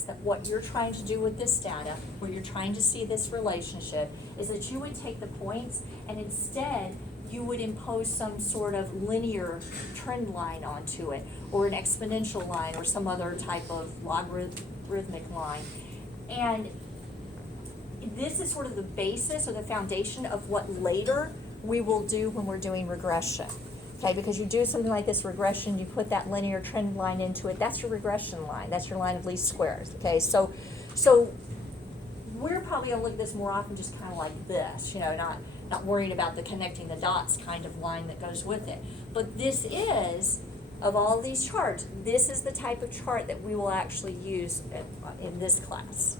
chance that what you're trying to do with this data, where you're trying to see this relationship, is that you would take the points and instead you would impose some sort of linear trend line onto it, or an exponential line, or some other type of logarithmic line. And this is sort of the basis or the foundation of what later we will do when we're doing regression. Okay, because you do something like this regression, you put that linear trend line into it, that's your regression line, that's your line of least squares. Okay, so we're probably gonna look at this more often just kind of like this, you know, not worrying about the connecting the dots kind of line that goes with it. But this is, of all of these charts, this is the type of chart that we will actually use in this class.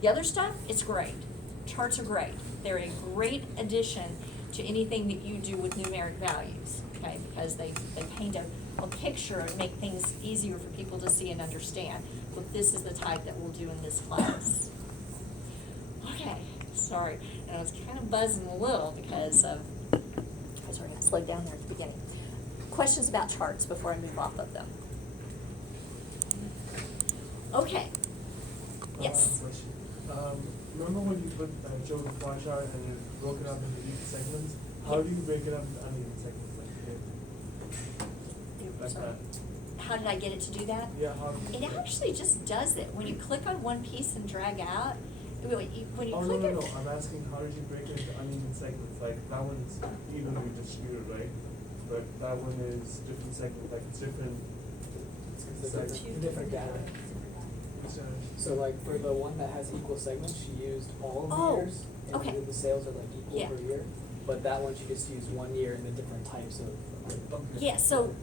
The other stuff, it's great. Charts are great. They're a great addition to anything that you do with numeric values, okay? Because they paint a picture and make things easier for people to see and understand. But this is the type that we'll do in this class. Okay, sorry. And I was kind of buzzing a little because of, sorry, I slowed down there at the beginning. Questions about charts before I move off of them? Okay. Yes. Question. Remember when you showed the bar chart and you broke it up into each segments? How do you break it up into uneven segments like Sorry. that? How did I get it to do that? Yeah, how? It actually just does it. When you click on one piece and drag out, when you Oh, no, click no, it. no, I'm asking how did you break it into uneven segments? Like that one's evenly distributed, right? But that one is different segment, like it's different. It's different data. So like for the one that has equal segments, she used all of the Oh, years, and okay. the sales are like equal Yeah. per year. But that one she just used 1 year and the different types of. Yeah, so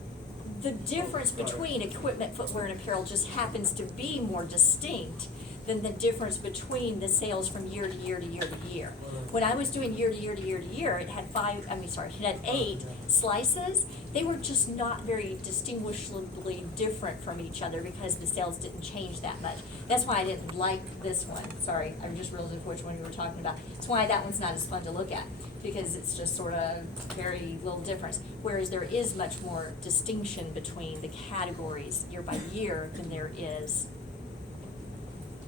the difference between equipment, footwear, and apparel just happens to be more distinct than the difference between the sales from year to year to year to year. When I was doing year to year to year to year, it had it had 8 slices. They were just not very distinguishably different from each other because the sales didn't change that much. That's why I didn't like this one. Sorry, I just realized which one you were talking about. That's why that one's not as fun to look at, because it's just sort of very little difference. Whereas there is much more distinction between the categories year by year than there is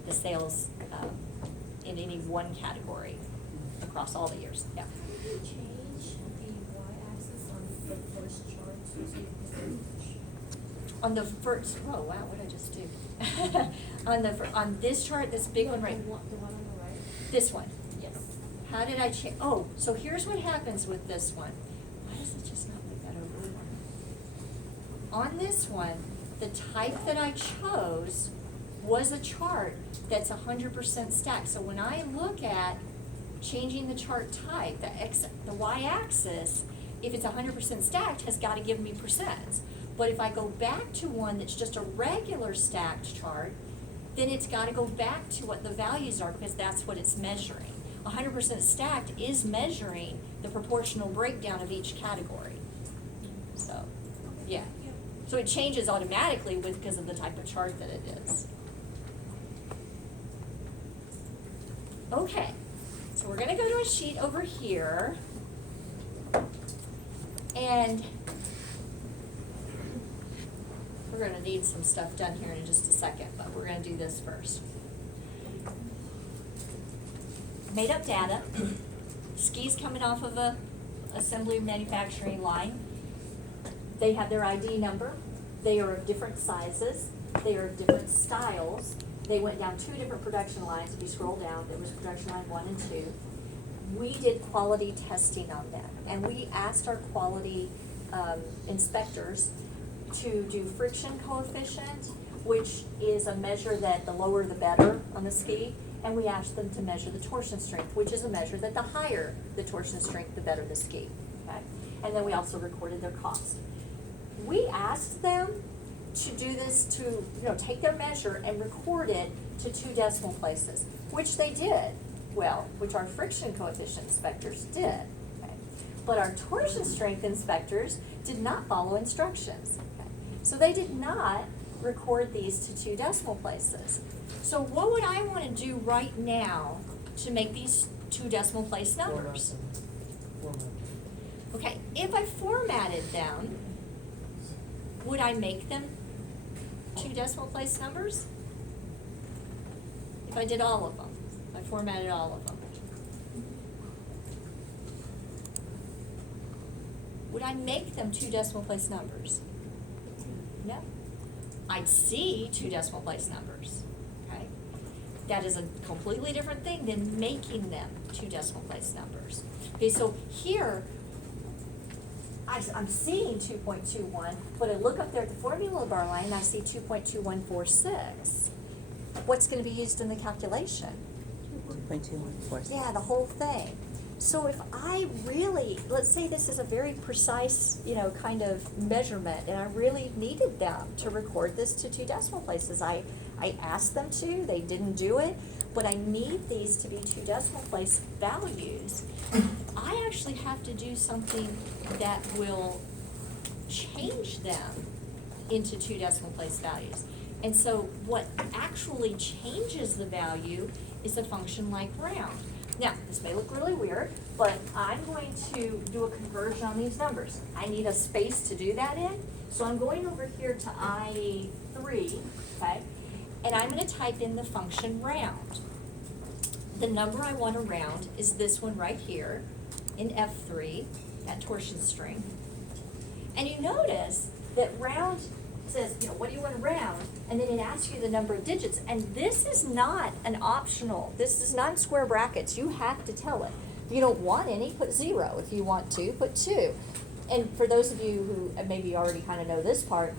the sales in any one category across all the years. Yeah. How did you change the y-axis on the first chart to see the percentage? On the first, oh wow, what did I just do? On this chart, this big one right, The one on the right? this one, yes. How did I change? Oh, so here's what happens with this one. Why does it just not make that over? On this one, the type that I chose was a chart that's 100% stacked. So when I look at changing the chart type, the y-axis, if it's 100% stacked, has got to give me percents. But if I go back to one that's just a regular stacked chart, then it's got to go back to what the values are, because that's what it's measuring. 100% stacked is measuring the proportional breakdown of each category. So, yeah. So it changes automatically because of the type of chart that it is. Okay, so we're gonna go to a sheet over here, and we're gonna need some stuff done here in just a second, but we're gonna do this first. Made up data. Skis coming off of a assembly manufacturing line. They have their ID number. They are of different sizes. They are of different styles. They went down 2 different production lines. If you scroll down, there was production line 1 and 2. We did quality testing on them, and we asked our quality inspectors to do friction coefficient, which is a measure that the lower the better on the ski, and we asked them to measure the torsion strength, which is a measure that the higher the torsion strength, the better the ski. Okay? And then we also recorded their cost. We asked them to do this, to take their measure and record it to 2 decimal places, which they did, well, which our friction coefficient inspectors did. Okay? But our torsion strength inspectors did not follow instructions. Okay? So they did not record these to 2 decimal places. So what would I want to do right now to make these 2 decimal place numbers? Format. Okay, if I formatted them, would I make them 2 decimal place numbers? If I did all of them, I formatted all of them. Would I make them 2 decimal place numbers? No. I'd see 2 decimal place numbers, okay? That is a completely different thing than making them 2 decimal place numbers. Okay, so here, I'm seeing 2.21, but I look up there at the formula bar line and I see 2.2146. What's gonna be used in the calculation? 2.214. Yeah, the whole thing. So if I really, let's say this is a very precise, kind of measurement, and I really needed them to record this to 2 decimal places. I asked them to, they didn't do it, but I need these to be 2 decimal place values. I actually have to do something that will change them into 2 decimal place values. And so what actually changes the value is a function like round. Now, this may look really weird, but I'm going to do a conversion on these numbers. I need a space to do that in, so I'm going over here to I3, okay? And I'm gonna type in the function round. The number I want to round is this one right here in F3, that torsion string. And you notice that round says, what do you want to round? And then it asks you the number of digits. And this is not an optional. This is not in square brackets. You have to tell it. If you don't want any, put 0. If you want to, put 2. And for those of you who maybe already kind of know this part,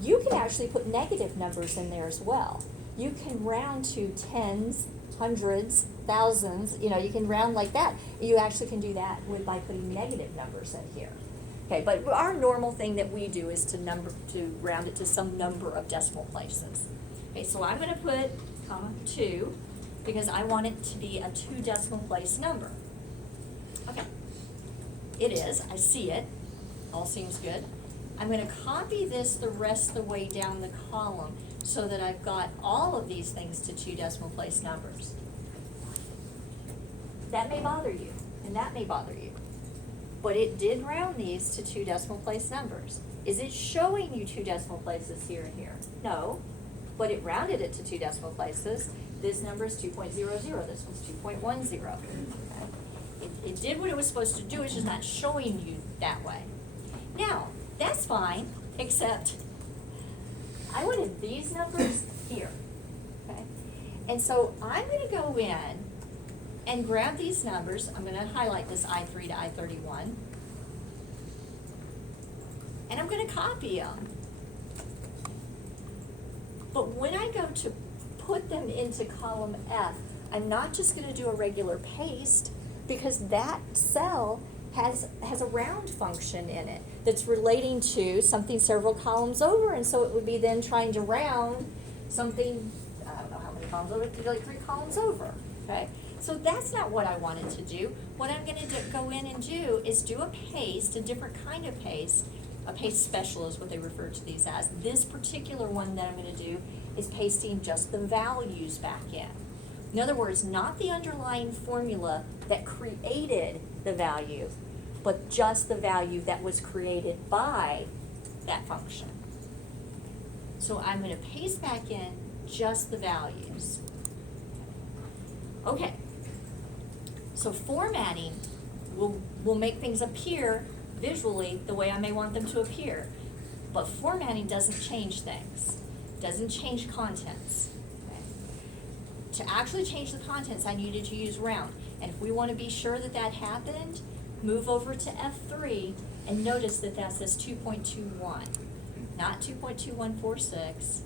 you can actually put negative numbers in there as well. You can round to tens, hundreds, thousands, you can round like that. You actually can do that by putting negative numbers in here. Okay, but our normal thing that we do is to round it to some number of decimal places. Okay, so I'm gonna put 2 because I want it to be a 2 decimal place number. Okay, it is, I see it, all seems good. I'm gonna copy this the rest of the way down the column so that I've got all of these things to 2 decimal place numbers. That may bother you, and that may bother you. But it did round these to 2 decimal place numbers. Is it showing you 2 decimal places here and here? No, but it rounded it to 2 decimal places. This number is 2.00, this one's 2.10. It did what it was supposed to do, it's just not showing you that way. Now, that's fine, except I wanted these numbers here, okay? And so I'm gonna go in and grab these numbers. I'm gonna highlight this I3 to I31. And I'm gonna copy them. But when I go to put them into column F, I'm not just gonna do a regular paste because that cell has a round function in it that's relating to something several columns over, and so it would be then trying to round something, I don't know how many columns over, like 3 columns over, okay? So that's not what I wanted to do. What I'm gonna go in and do is do a paste, a different kind of paste. A paste special is what they refer to these as. This particular one that I'm gonna do is pasting just the values back in. In other words, not the underlying formula that created the value, but just the value that was created by that function. So I'm gonna paste back in just the values. Okay. So formatting will make things appear visually the way I may want them to appear. But formatting doesn't change things, doesn't change contents. Okay? To actually change the contents, I needed to use round. And if we want to be sure that that happened, move over to F3 and notice that that says 2.21, not 2.2146.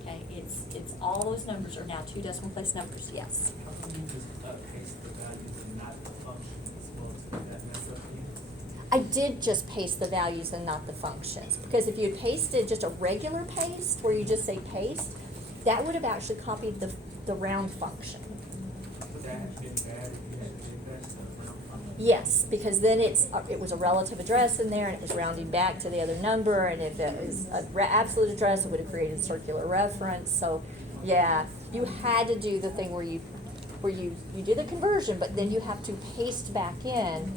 Okay, it's all those numbers are now 2 decimal place numbers, yes. How come you just paste the values and not the functions? Well, that mess up you? I did just paste the values and not the functions, because if you had pasted just a regular paste where you just say paste, that would have actually copied the round function. Would that have been bad if you had to do that stuff? Yes, because then it was a relative address in there and it was rounding back to the other number, and if it was an absolute address, it would have created circular reference. So yeah, you had to do the thing where you do the conversion, but then you have to paste back in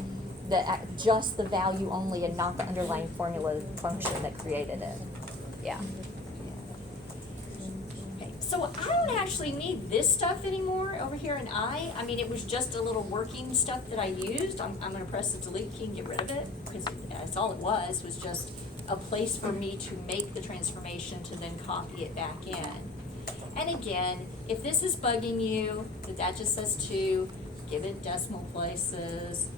just the value only and not the underlying formula function that created it. Yeah. Okay, so I don't actually need this stuff anymore over here in I. I mean, it was just a little working stuff that I used. I'm gonna press the delete key and get rid of it, because that's all it was just a place for me to make the transformation to then copy it back in. And again, if this is bugging you, that just says 2, give it decimal places,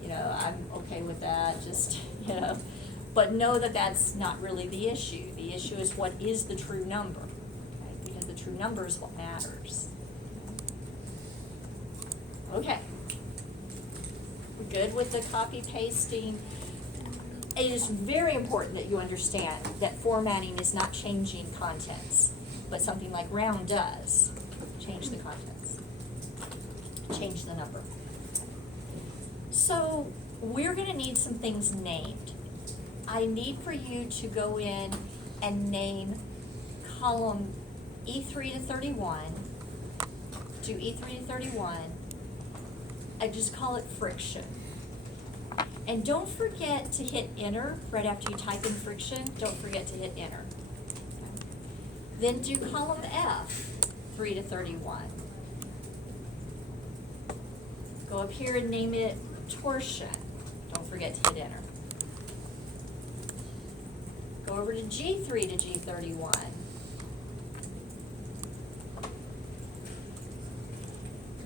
you know, I'm okay with that, just, you know. But know that that's not really the issue. The issue is what is the true number, okay? Because the true number is what matters. Okay. We're good with the copy pasting. It is very important that you understand that formatting is not changing contents, but something like round does change the contents, change the number. So we're gonna need some things named. I need for you to go in and name column E3 to 31, do E3 to 31, and just call it friction. And don't forget to hit enter right after you type in friction, don't forget to hit enter. Then do column F, 3 to 31. Go up here and name it torsion, don't forget to hit enter. Go over to G3 to G31.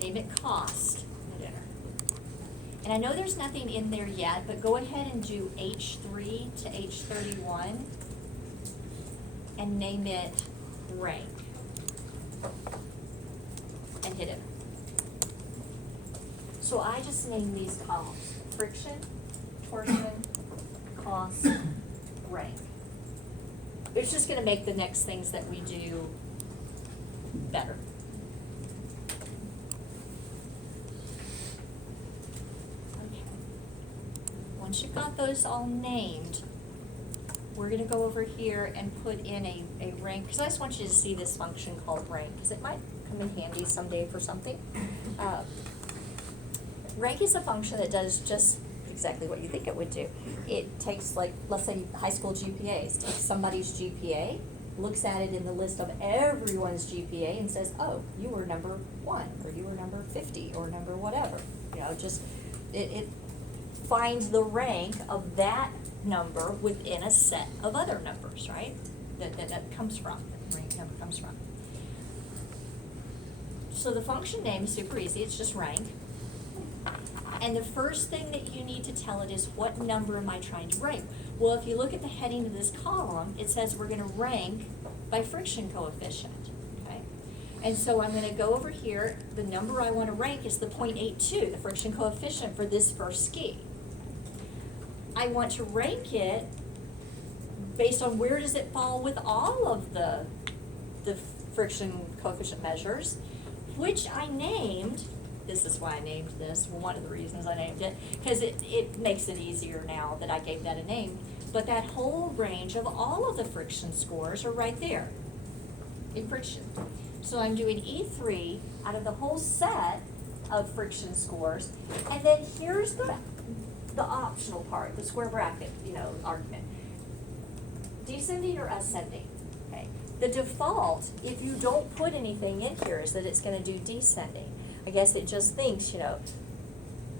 Name it cost, hit enter. And I know there's nothing in there yet, but go ahead and do H3 to H31 and name it rank. And hit enter. So I just named these columns: friction, torsion, cost, rank. It's just gonna make the next things that we do better. Okay. Once you've got those all named, we're gonna go over here and put in a rank, because I just want you to see this function called rank, because it might come in handy someday for something. Rank is a function that does just exactly what you think it would do. It takes, like, let's say high school GPAs, takes somebody's GPA, looks at it in the list of everyone's GPA and says, oh, you were number 1, or you were number 50, or number whatever. You know, just, it finds the rank of that number within a set of other numbers, right? That comes from, that rank number comes from. So the function name is super easy, it's just rank. And the first thing that you need to tell it is, what number am I trying to rank? Well, if you look at the heading of this column, it says we're gonna rank by friction coefficient, okay? And so I'm gonna go over here, the number I wanna rank is the 0.82, the friction coefficient for this first ski. I want to rank it based on where does it fall with all of the friction coefficient measures, which I named. This is why I named this, one of the reasons I named it, because it makes it easier now that I gave that a name. But that whole range of all of the friction scores are right there in friction. So I'm doing E3 out of the whole set of friction scores, and then here's the optional part, the square bracket, you know, argument. Descending or ascending, okay? The default, if you don't put anything in here, is that it's gonna do descending. I guess it just thinks, you know,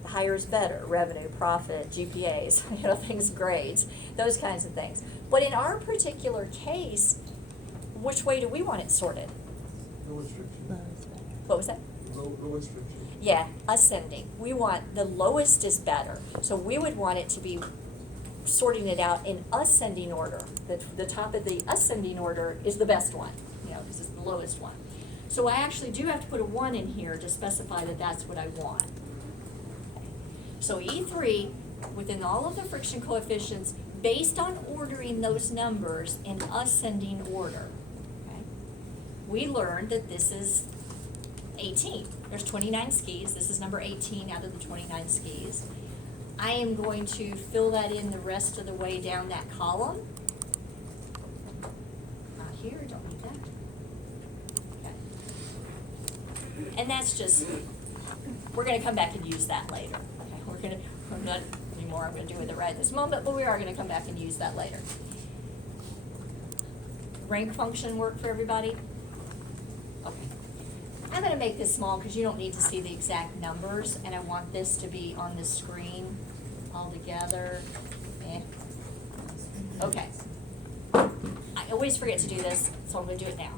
higher is better, revenue, profit, GPAs, you know, things, grades, those kinds of things. But in our particular case, which way do we want it sorted? Lowest friction. What was that? Lowest friction. Yeah, ascending. We want, the lowest is better. So we would want it to be sorting it out in ascending order. The top of the ascending order is the best one, you know, because it's the lowest one. So I actually do have to put a 1 in here to specify that that's what I want. Okay. So E3, within all of the friction coefficients, based on ordering those numbers in ascending order, okay, we learned that this is 18. There's 29 skis. This is number 18 out of the 29 skis. I am going to fill that in the rest of the way down that column. Not here, don't need that. And that's just, we're gonna come back and use that later. Okay, we're not anymore, I'm gonna do it right this moment, but we are gonna come back and use that later. Rank function work for everybody? Okay. I'm gonna make this small because you don't need to see the exact numbers, and I want this to be on the screen all together. Okay. I always forget to do this, so I'm gonna do it now.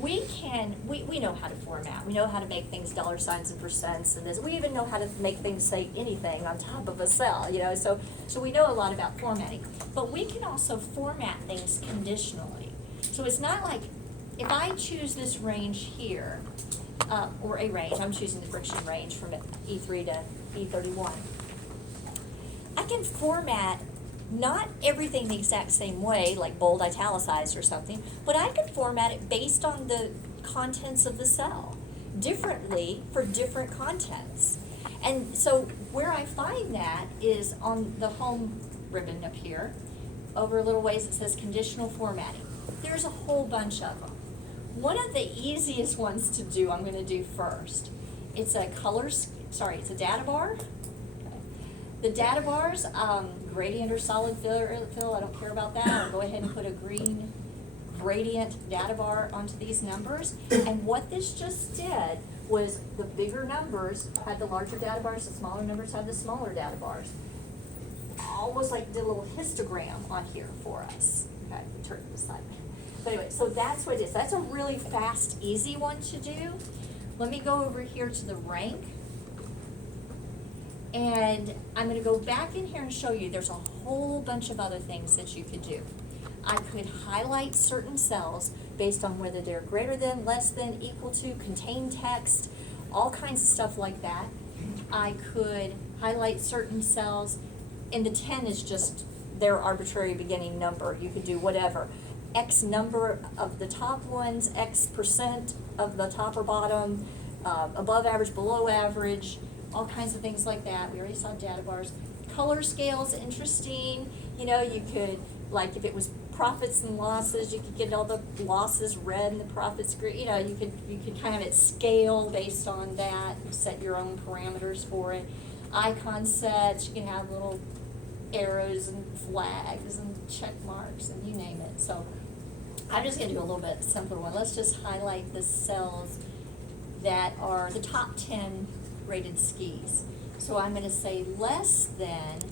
We know how to format. We know how to make things dollar signs and percents and this. We even know how to make things say anything on top of a cell, you know, so we know a lot about formatting. But we can also format things conditionally. So it's not like, if I choose this range here, or a range, I'm choosing the friction range from E3 to E31. I can format not everything the exact same way, like bold italicized or something, but I can format it based on the contents of the cell, differently for different contents. And so where I find that is on the home ribbon up here. Over a little ways it says conditional formatting. There's a whole bunch of them. One of the easiest ones to do, I'm gonna do first. It's a it's a data bar. The data bars, gradient or solid fill, I don't care about that. I'll go ahead and put a green gradient data bar onto these numbers. And what this just did was the bigger numbers had the larger data bars, the smaller numbers had the smaller data bars. Almost like did a little histogram on here for us. Okay, turn it this side. But anyway, so that's what it is. That's a really fast, easy one to do. Let me go over here to the rank. And I'm gonna go back in here and show you there's a whole bunch of other things that you could do. I could highlight certain cells based on whether they're greater than, less than, equal to, contain text, all kinds of stuff like that. I could highlight certain cells, and the 10 is just their arbitrary beginning number. You could do whatever. X number of the top ones, X percent of the top or bottom, above average, below average, all kinds of things like that. We already saw data bars. Color scales, interesting. You know, you could, like if it was profits and losses, you could get all the losses red and the profits green. You know, you could kind of at scale based on that, set your own parameters for it. Icon sets, you can have little arrows and flags and check marks and you name it. So I'm just gonna do a little bit simpler one. Let's just highlight the cells that are the top 10 rated skis. So I'm gonna say less than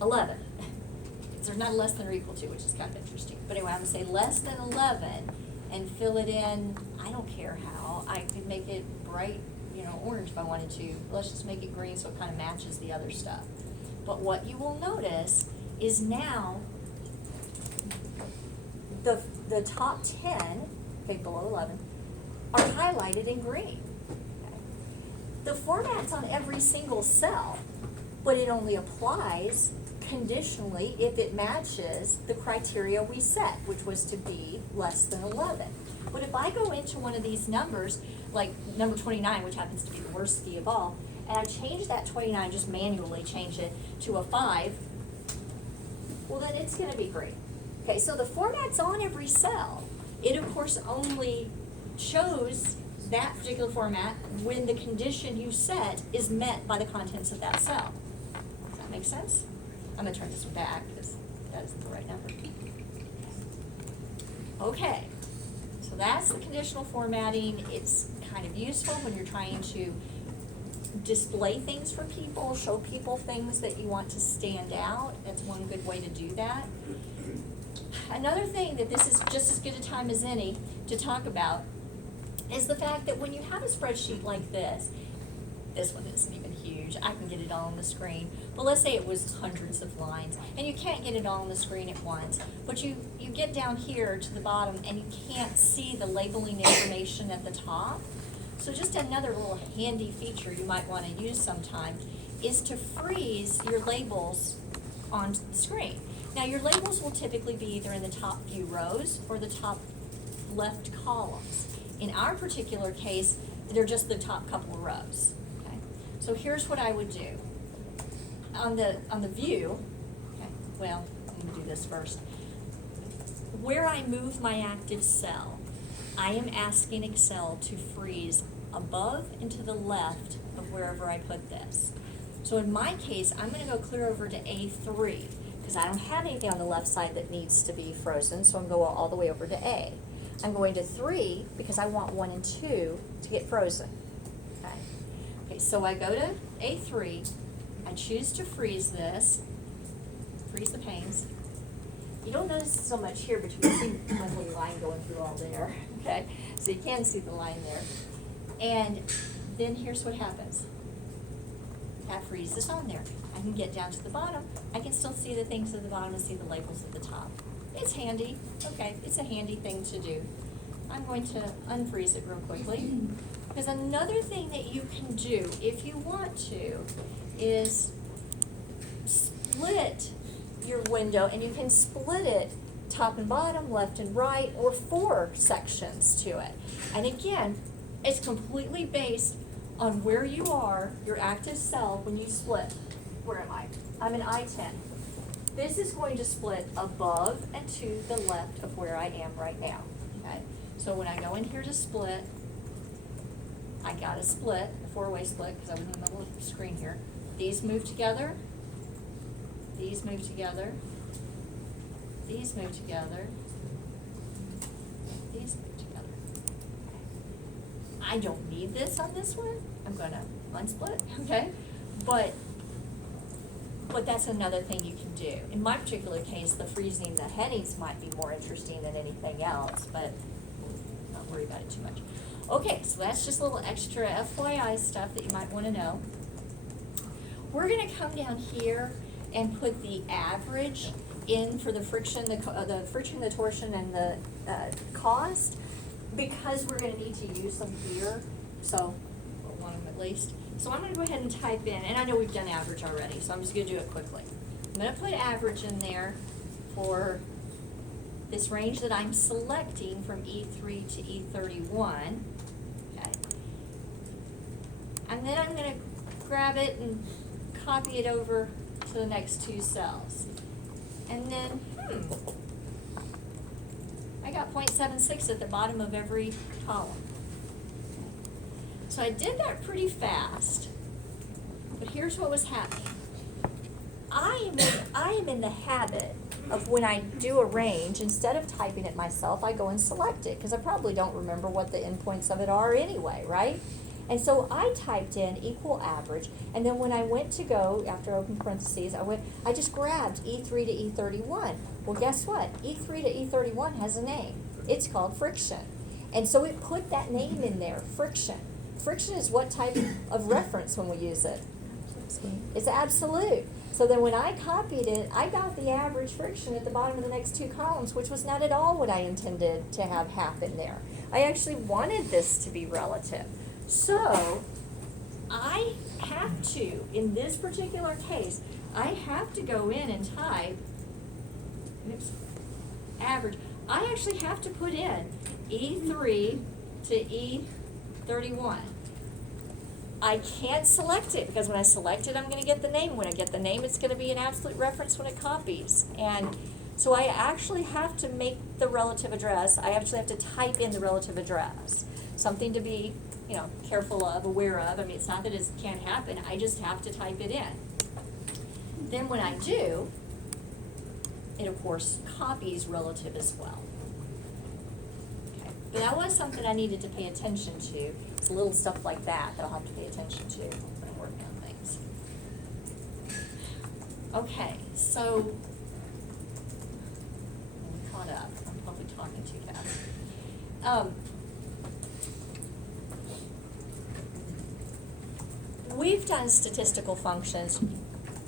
11. There's not less than or equal to, which is kind of interesting. But anyway, I'm gonna say less than 11 and fill it in, I don't care how. I could make it bright, you know, orange if I wanted to. Let's just make it green so it kind of matches the other stuff. But what you will notice is now the top 10, okay, below 11, are highlighted in green. Okay. The format's on every single cell, but it only applies conditionally if it matches the criteria we set, which was to be less than 11. But if I go into one of these numbers, like number 29, which happens to be the worst ski of all, and I change that 29, just manually change it to a 5, well then it's gonna be green. Okay, so the format's on every cell. It of course only shows that particular format when the condition you set is met by the contents of that cell. Does that make sense? I'm gonna turn this one back because that isn't the right number. Okay, so that's the conditional formatting. It's kind of useful when you're trying to display things for people, show people things that you want to stand out. That's one good way to do that. Another thing that this is just as good a time as any to talk about is the fact that when you have a spreadsheet like this one isn't even huge, I can get it all on the screen, but let's say it was hundreds of lines, and you can't get it all on the screen at once, but you get down here to the bottom and you can't see the labeling information at the top. So just another little handy feature you might want to use sometime is to freeze your labels on the screen. Now your labels will typically be either in the top few rows or the top left columns. In our particular case, they're just the top couple of rows. Okay? So here's what I would do. On the view, okay, well, let me do this first. Where I move my active cell, I am asking Excel to freeze above and to the left of wherever I put this. So in my case, I'm going to go clear over to A3 because I don't have anything on the left side that needs to be frozen, so I'm going all the way over to A. I'm going to 3 because I want 1 and 2 to get frozen. Okay. Okay, so I go to A3, I choose to freeze this, freeze the panes. You don't notice it so much here, but you can see my little line going through all there, okay? So you can see the line there. And then here's what happens. That freezes on there. I can get down to the bottom. I can still see the things at the bottom and see the labels at the top. It's handy, okay, it's a handy thing to do. I'm going to unfreeze it real quickly. Because another thing that you can do, if you want to, is split your window, and you can split it top and bottom, left and right, or 4 sections to it. And again, it's completely based on where you are, your active cell, when you split. Where am I? I'm in I-10. This is going to split above and to the left of where I am right now, okay? So when I go in here to split, I gotta split, a 4-way split, because I'm in the middle of the screen here. These move together, these move together, these move together, these move together. I don't need this on this one, I'm gonna unsplit, okay? But that's another thing you can do. In my particular case, the freezing the headings might be more interesting than anything else, but not worry about it too much. Okay, so that's just a little extra FYI stuff that you might want to know. We're going to come down here and put the average in for the friction, the friction, the torsion, and the cost, because we're going to need to use them here. So, we'll want them at least. So I'm going to go ahead and type in, and I know we've done average already, so I'm just going to do it quickly. I'm going to put average in there for this range that I'm selecting from E3 to E31. Okay. And then I'm going to grab it and copy it over to the next 2 cells. And then, I got 0.76 at the bottom of every column. So I did that pretty fast, but here's what was happening. I am in the habit of, when I do a range, instead of typing it myself, I go and select it, because I probably don't remember what the endpoints of it are anyway, right? And so I typed in equal average, and then when I went to go, after open parentheses, I just grabbed E3 to E31. Well, guess what? E3 to E31 has a name. It's called friction. And so it put that name in there, friction. Friction is what type of reference when we use it? It's absolute. So then when I copied it, I got the average friction at the bottom of the next 2 columns, which was not at all what I intended to have happen there. I actually wanted this to be relative. So I have to, in this particular case, I have to go in and type, average. I actually have to put in E3 to E31. I can't select it, because when I select it, I'm going to get the name. When I get the name, it's going to be an absolute reference when it copies. And so I actually have to make the relative address. I actually have to type in the relative address. Something to be, careful of, aware of. I mean, it's not that it can't happen. I just have to type it in. Then when I do, it of course copies relative as well. Okay. But that was something I needed to pay attention to. It's little stuff like that I'll have to pay attention to when I'm working on things. Okay, so I'm caught up. I'm probably talking too fast. We've done statistical functions.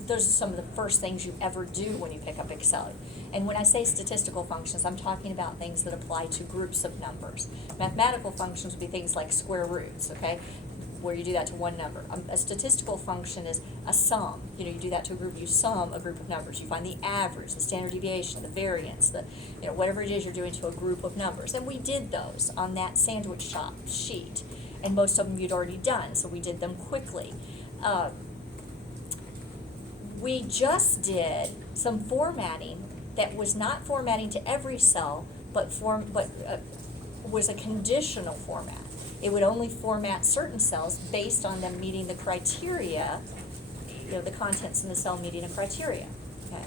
Those are some of the first things you ever do when you pick up Excel. And when I say statistical functions, I'm talking about things that apply to groups of numbers. Mathematical functions would be things like square roots, okay, where you do that to one number. A statistical function is a sum. You do that to a group. You sum a group of numbers. You find the average, the standard deviation, the variance, whatever it is you're doing to a group of numbers. And we did those on that sandwich shop sheet. And most of them you'd already done, so we did them quickly. We just did some formatting that was not formatting to every cell, but was a conditional format. It would only format certain cells based on them meeting the criteria, the contents in the cell meeting a criteria. Okay.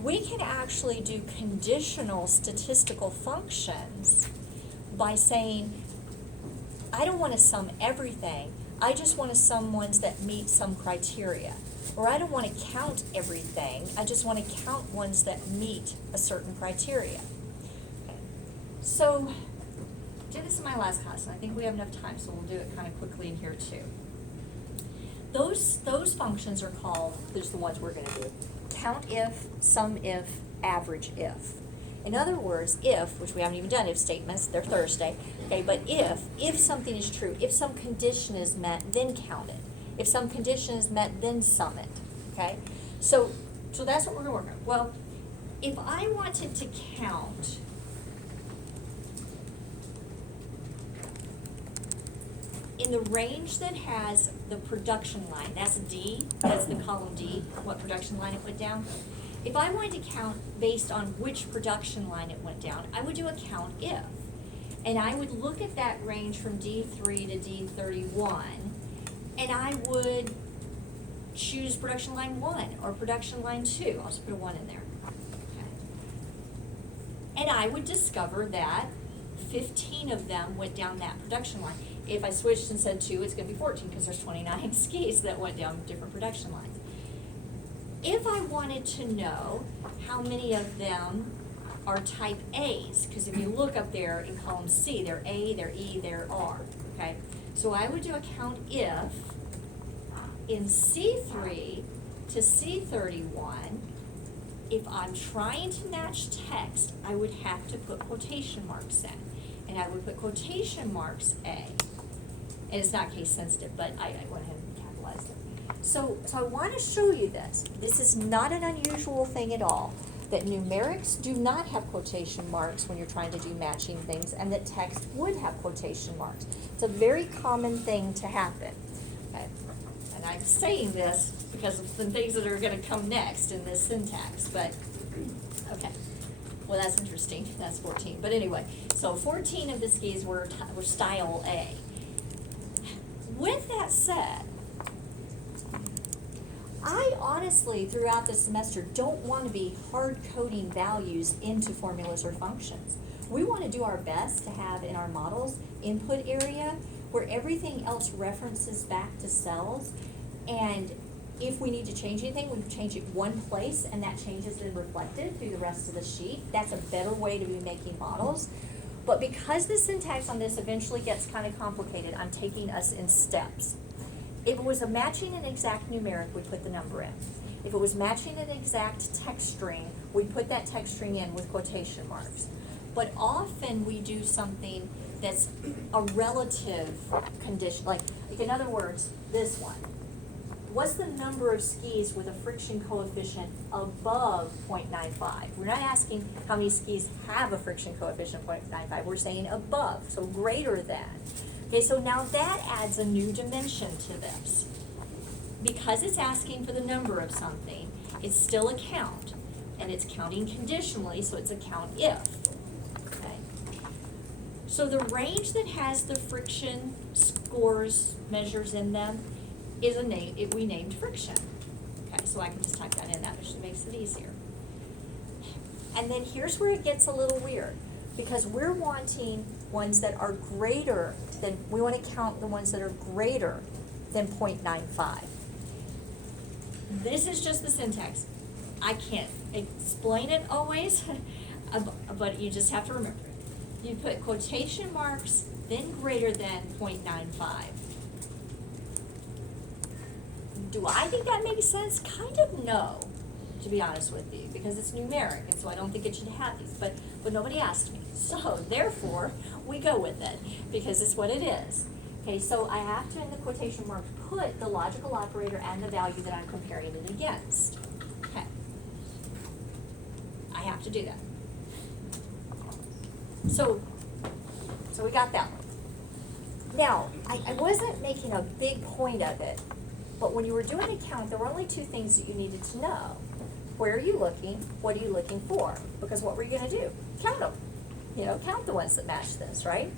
We can actually do conditional statistical functions by saying, I don't wanna sum everything, I just wanna sum ones that meet some criteria. Or I don't wanna count everything, I just wanna count ones that meet a certain criteria. Okay. So, did this in my last class, and I think we have enough time, so we'll do it kind of quickly in here too. Those functions are called, there's the ones we're gonna do, count if, sum if, average if. In other words, if, which we haven't even done if statements, they're Thursday, okay, but if something is true, if some condition is met, then count it. If some condition is met, then sum it, okay? So that's what we're gonna work on. Well, if I wanted to count in the range that has the production line, that's D, that's the column D, what production line it went down. If I wanted to count based on which production line it went down, I would do a count if. And I would look at that range from D3 to D31, and I would choose production line 1 or production line 2. I'll just put a 1 in there. Okay. And I would discover that 15 of them went down that production line. If I switched and said 2, it's going to be 14 because there's 29 skis that went down different production lines. If I wanted to know how many of them are type A's, because if you look up there in column C, they're A, they're E, they're R, okay? So I would do a count if in C3 to C31, if I'm trying to match text, I would have to put quotation marks in. And I would put quotation marks A. And it's not case sensitive, but I went ahead and capitalized it. So I want to show you this. This is not an unusual thing at all, that numerics do not have quotation marks when you're trying to do matching things, and that text would have quotation marks. It's a very common thing to happen. Okay? And I'm saying this because of the things that are going to come next in this syntax, but okay. Well, that's interesting. That's 14. But anyway, so 14 of the skis were style A. With that said, I honestly, throughout the semester, don't want to be hard-coding values into formulas or functions. We want to do our best to have in our models input area where everything else references back to cells, and if we need to change anything, we change it one place and that change is then reflected through the rest of the sheet. That's a better way to be making models. But because the syntax on this eventually gets kind of complicated, I'm taking us in steps. If it was a matching an exact numeric, we put the number in. If it was matching an exact text string, we put that text string in with quotation marks. But often we do something that's a relative condition, like in other words, this one. What's the number of skis with a friction coefficient above 0.95? We're not asking how many skis have a friction coefficient of 0.95. We're saying above, so greater than. Okay, so now that adds a new dimension to this. Because it's asking for the number of something, it's still a count. And it's counting conditionally, so it's a count if. Okay. So the range that has the friction scores, measures in them, is a name, we named friction. Okay, so I can just type that in, that just makes it easier. And then here's where it gets a little weird, because we're wanting ones that are greater than, we want to count the ones that are greater than 0.95. This is just the syntax. I can't explain it always, but you just have to remember it. You put quotation marks, then greater than 0.95. Do I think that makes sense? Kind of no, to be honest with you, because it's numeric, and so I don't think it should have these, but nobody asked me. So therefore, we go with it, because it's what it is. Okay, so I have to, in the quotation marks, put the logical operator and the value that I'm comparing it against. Okay. I have to do that. So we got that one. Now, I wasn't making a big point of it, but when you were doing a count, there were only two things that you needed to know. Where are you looking? What are you looking for? Because what were you going to do? Count them. Count the ones that match this, right?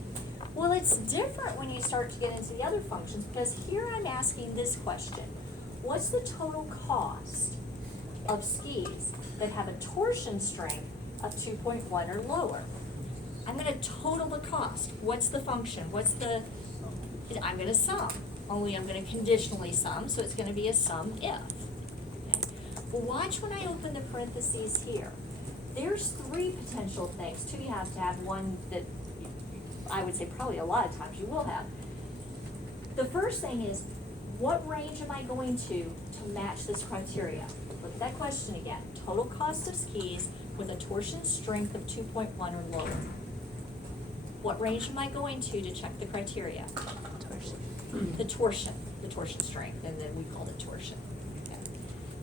Well, it's different when you start to get into the other functions, because here I'm asking this question. What's the total cost of skis that have a torsion strength of 2.1 or lower? I'm gonna total the cost. What's the function? I'm gonna sum, only I'm gonna conditionally sum, so it's gonna be a sum if. Okay? Well, watch when I open the parentheses here. There's three potential things. Two you have to have, one that I would say probably a lot of times you will have. The first thing is, what range am I going to match this criteria? Look at that question again. Total cost of skis with a torsion strength of 2.1 or lower. What range am I going to check the criteria? The torsion strength, and then we called it torsion. Okay.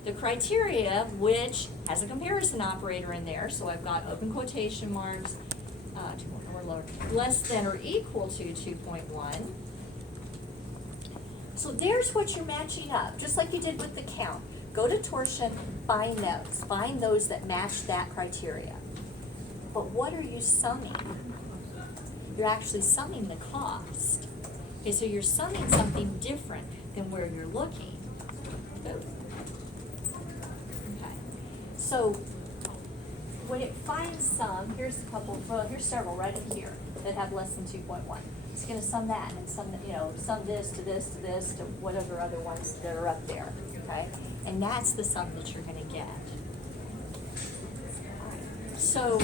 The criteria, which has a comparison operator in there, so I've got open quotation marks, 2.1 or lower, less than or equal to 2.1. So there's what you're matching up, just like you did with the count. Go to torsion, find those that match that criteria. But what are you summing? You're actually summing the cost. Okay, so you're summing something different than where you're looking. Okay. So when it finds some, here's here's several right up here that have less than 2.1. It's gonna sum that and sum this to this to this to whatever other ones that are up there, okay? And that's the sum that you're gonna get. So,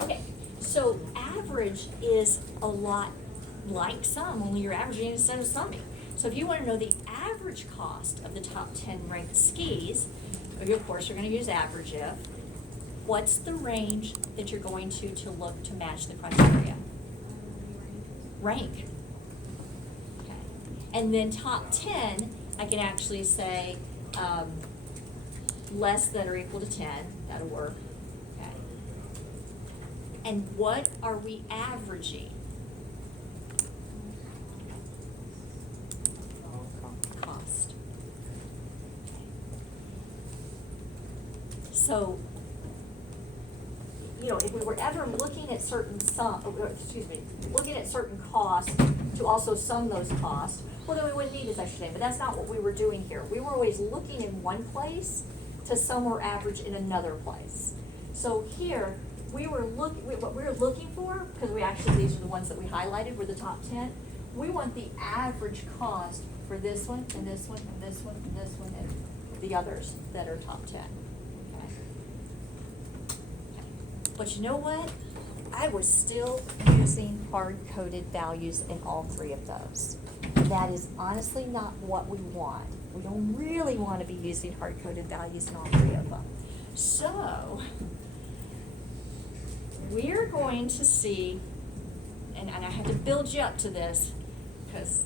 okay, so average is a lot like sum, only you're averaging instead of summing. So if you want to know the average cost of the top 10 ranked skis, of course you're going to use average if. What's the range that you're going to look to match the criteria? Rank. Okay. And then top 10, I can actually say less than or equal to 10. That'll work. Okay. And what are we averaging? Cost. So, if we were ever looking at certain looking at certain costs to also sum those costs, well, then we wouldn't need this extra thing, but that's not what we were doing here. We were always looking in one place to sum or average in another place. So here, what we were looking for, because these are the ones that we highlighted were the top 10, we want the average cost for this one, and this one, and this one, and this one, and the others that are top 10. Okay. But you know what? I was still using hard-coded values in all three of those. That is honestly not what we want. We don't really want to be using hard-coded values in all three of them. So, we're going to see, and I have to build you up to this, because